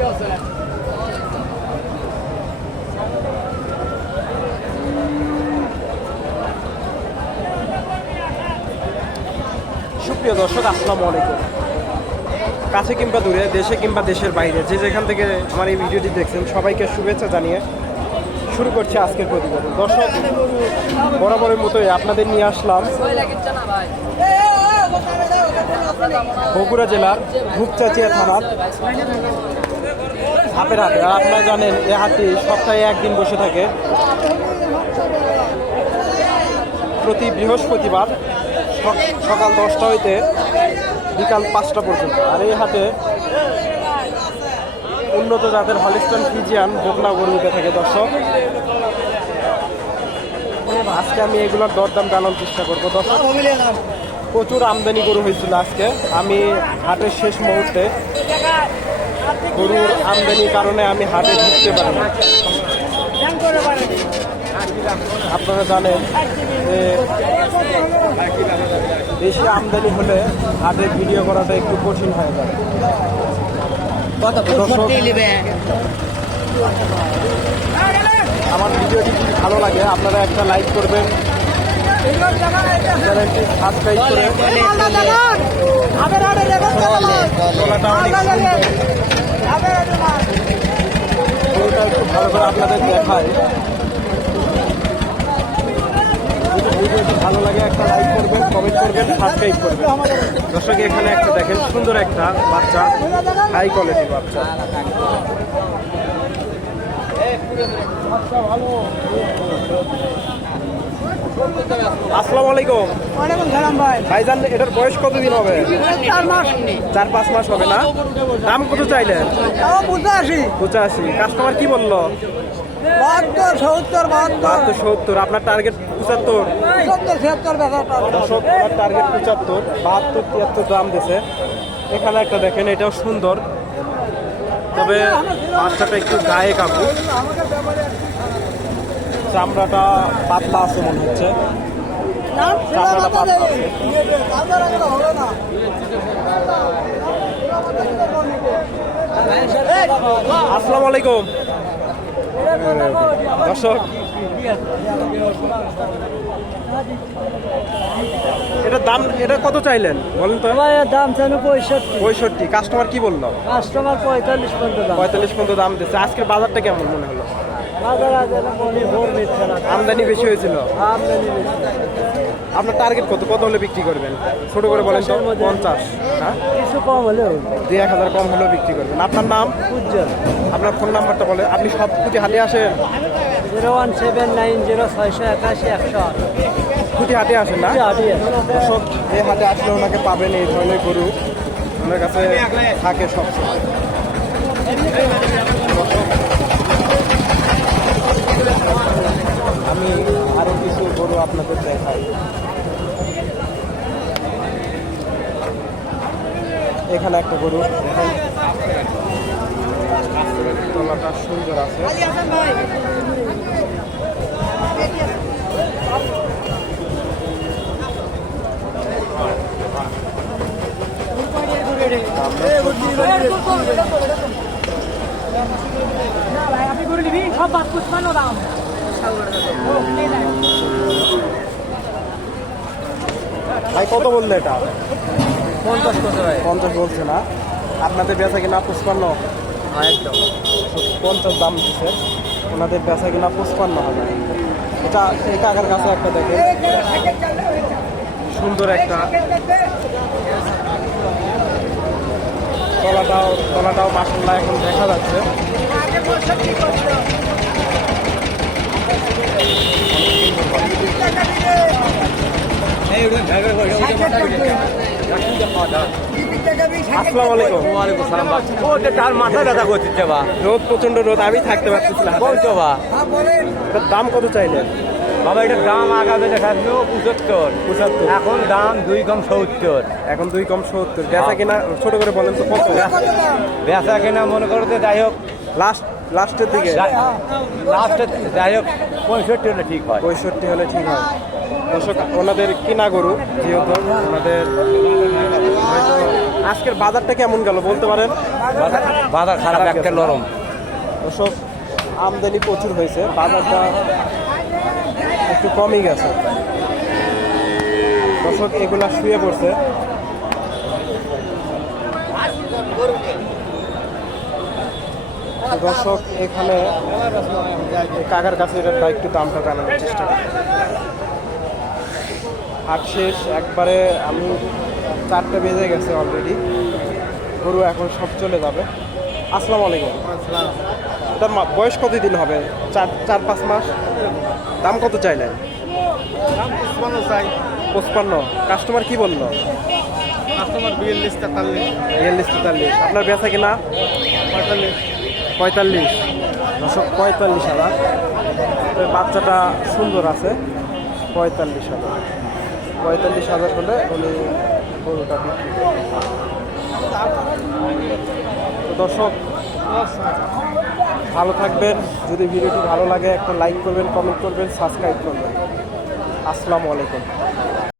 সুপ্রিয় দর্শক, আসসালামু আলাইকুম। কাছে কিংবা দূরে, দেশে কিংবা দেশের বাইরে, যে যেখান থেকে আমার এই ভিডিওটি দেখছেন, সবাইকে শুভেচ্ছা জানিয়ে শুরু করছি আজকের প্রতিবেদন। দর্শক, বরাবরের মতোই আপনাদের নিয়ে আসলাম বগুড়া জেলার ধূপচাচিয়া থানার হাটের হাটে। আর আপনারা জানেন, এই হাটটি সপ্তাহে একদিন বসে থাকে, প্রতি বৃহস্পতিবার সকাল 10টা হইতে বিকাল 5টা পর্যন্ত। আর এই হাটে উন্নত জাতের হলিস্টাইন ফ্রিজিয়ান বকনা গরু উঠে থাকে। দর্শক, আজকে আমি এগুলোর দরদাম জানার চেষ্টা করবো। দর্শক, প্রচুর আমদানি গরু হয়েছিল আজকে। আমি হাটের শেষ মুহূর্তে গরুর আমদানির কারণে আমি হাটে ঢুকতে পারি না। আপনারা জানেন যে বেশি আমদানি হলে হাটের ভিডিও করাটা একটু কঠিন হয়ে যায়। আমার ভিডিওটি যদি ভালো লাগে, আপনারা একটা লাইক করবেন, চ্যানেলটি সাবস্ক্রাইব করে গরুটা একটু ভালো করে আপনাদের দেখায়। ভিডিওটি ভালো লাগে একটা লাইক করবেন, কমেন্ট করবেন, সাবস্ক্রাইব করবেন। দর্শক, এখানে একটা দেখেন, সুন্দর একটা বাচ্চা, হাই কোয়ালিটির বাচ্চা। আসসালামু আলাইকুম। ওয়ালাইকুম সালাম ভাই। ভাইজান, এটার বয়স কতদিন হবে? 4-5 মাস হবে না? দাম কত চাইলেন? 85। কাস্টমার কি বললো? 72, 70। আপনার টার্গেট 75। দর্শক, আমার টার্গেট 75, 72, 73 দাম দিছে। এখানে একটা দেখেন, এটাও সুন্দর, তবে বাচ্চাটা একটু গায়ে কাবু, চামড়াটা পাতলা আছে মনে হচ্ছে। চামড়াটা পাতলা আছে। আসসালামু আলাইকুম। দর্শক, এটার দাম, এটা কত চাইলেন বলেন তো? দাম চাইলে 65। কাস্টমার কি বললো? কাস্টমার 45 পর্যন্ত দাম দিচ্ছে। আজকের বাজারটা কেমন মনে হলো? আমদানি বেশি হয়েছিল। আপনার টার্গেট কত হলে বিক্রি করবেন? ছোট করে বলেন তো। 50? হ্যাঁ, কিছু কম হলে 2-1000 কম হলেও বিক্রি করবেন। আপনার নাম? উজ্জ্বল। আপনার ফোন নাম্বারটা বলে। আপনি সব খুঁটি হাটে আসেন? 01790880108। খুঁটি হাটে আসেন না? সব এই হাটে আসলে ওনাকে পাবেন, এই ধরনের গরু ওনার কাছে থাকে সবসময়। আমি আরো কিছু গরু আপনাদের দেখাই। এখানে একটা গরু দেখেন, তলাটা সুন্দর আছে। ভাই, কত বললে এটা? 50 বলছে না? আপনাদের বেচা কিনা 55? একদম 50 দাম দিচ্ছে। ওনাদের বেচা কিনা 55 হবে। এটা এই কাকার কাছে একটা দেখেন, সুন্দর একটা, তলাটাও মাশাআল্লাহ এখন দেখা যাচ্ছে। আসসালামু আলাইকুম। ওয়ালাইকুম সালাম। তার মাথা ব্যথা করছে বা রোদ, প্রচন্ড রোদ, আমি থাকতে পারতেছি না। বলছো বা এটার দাম কত চাইলেন? বাবা, এটার দাম আগামী দেখাচ্ছিল 75। এখন দাম 2 কম 70। এখন 2 কম 70। বেচা কিনা ছোট করে বলেন তো কত? বেচা কিনা মনে করতে যাই হোক লাস্টের দিকে, লাস্টে যাই হোক 65 হলে ঠিক হয়। 65 হলে ঠিক হয়। দর্শক, ওনাদের কিনা গরু, যেহেতু ওনাদের হয়তো আজকের বাজারটা কেমন গেল বলতে পারেন? বাজার খারাপ, একটা নরম। দর্শক আমদানি প্রচুর হয়েছে, বাজারটা একটু কমই গেছে। দর্শক এগুলা শুয়ে পড়ছে। তো দর্শক এখানে এই কাকার কাছে এটা একটু দামটা জানানোর চেষ্টা করি। হাট শেষ একবারে, আমি 4টা বেজে গেছে অলরেডি, গরু এখন সব চলে যাবে। আসসালামু আলাইকুম। এটার বয়স কতদিন হবে? 4-5 মাস। দাম কত চাইলেন? 55। কাস্টমার কি বললো? 42-43। আপনার বেচা কিনা? 45। দর্শক 45,000। তো বাচ্চাটা সুন্দর আছে। 45,000। 45,000 হলে উনি গরুটা বিক্রি করবেন। তো দর্শক ভালো থাকবেন। যদি ভিডিওটি ভালো লাগে একটা লাইক করবেন, কমেন্ট করবেন, সাবস্ক্রাইব করবেন। আসসালামু আলাইকুম।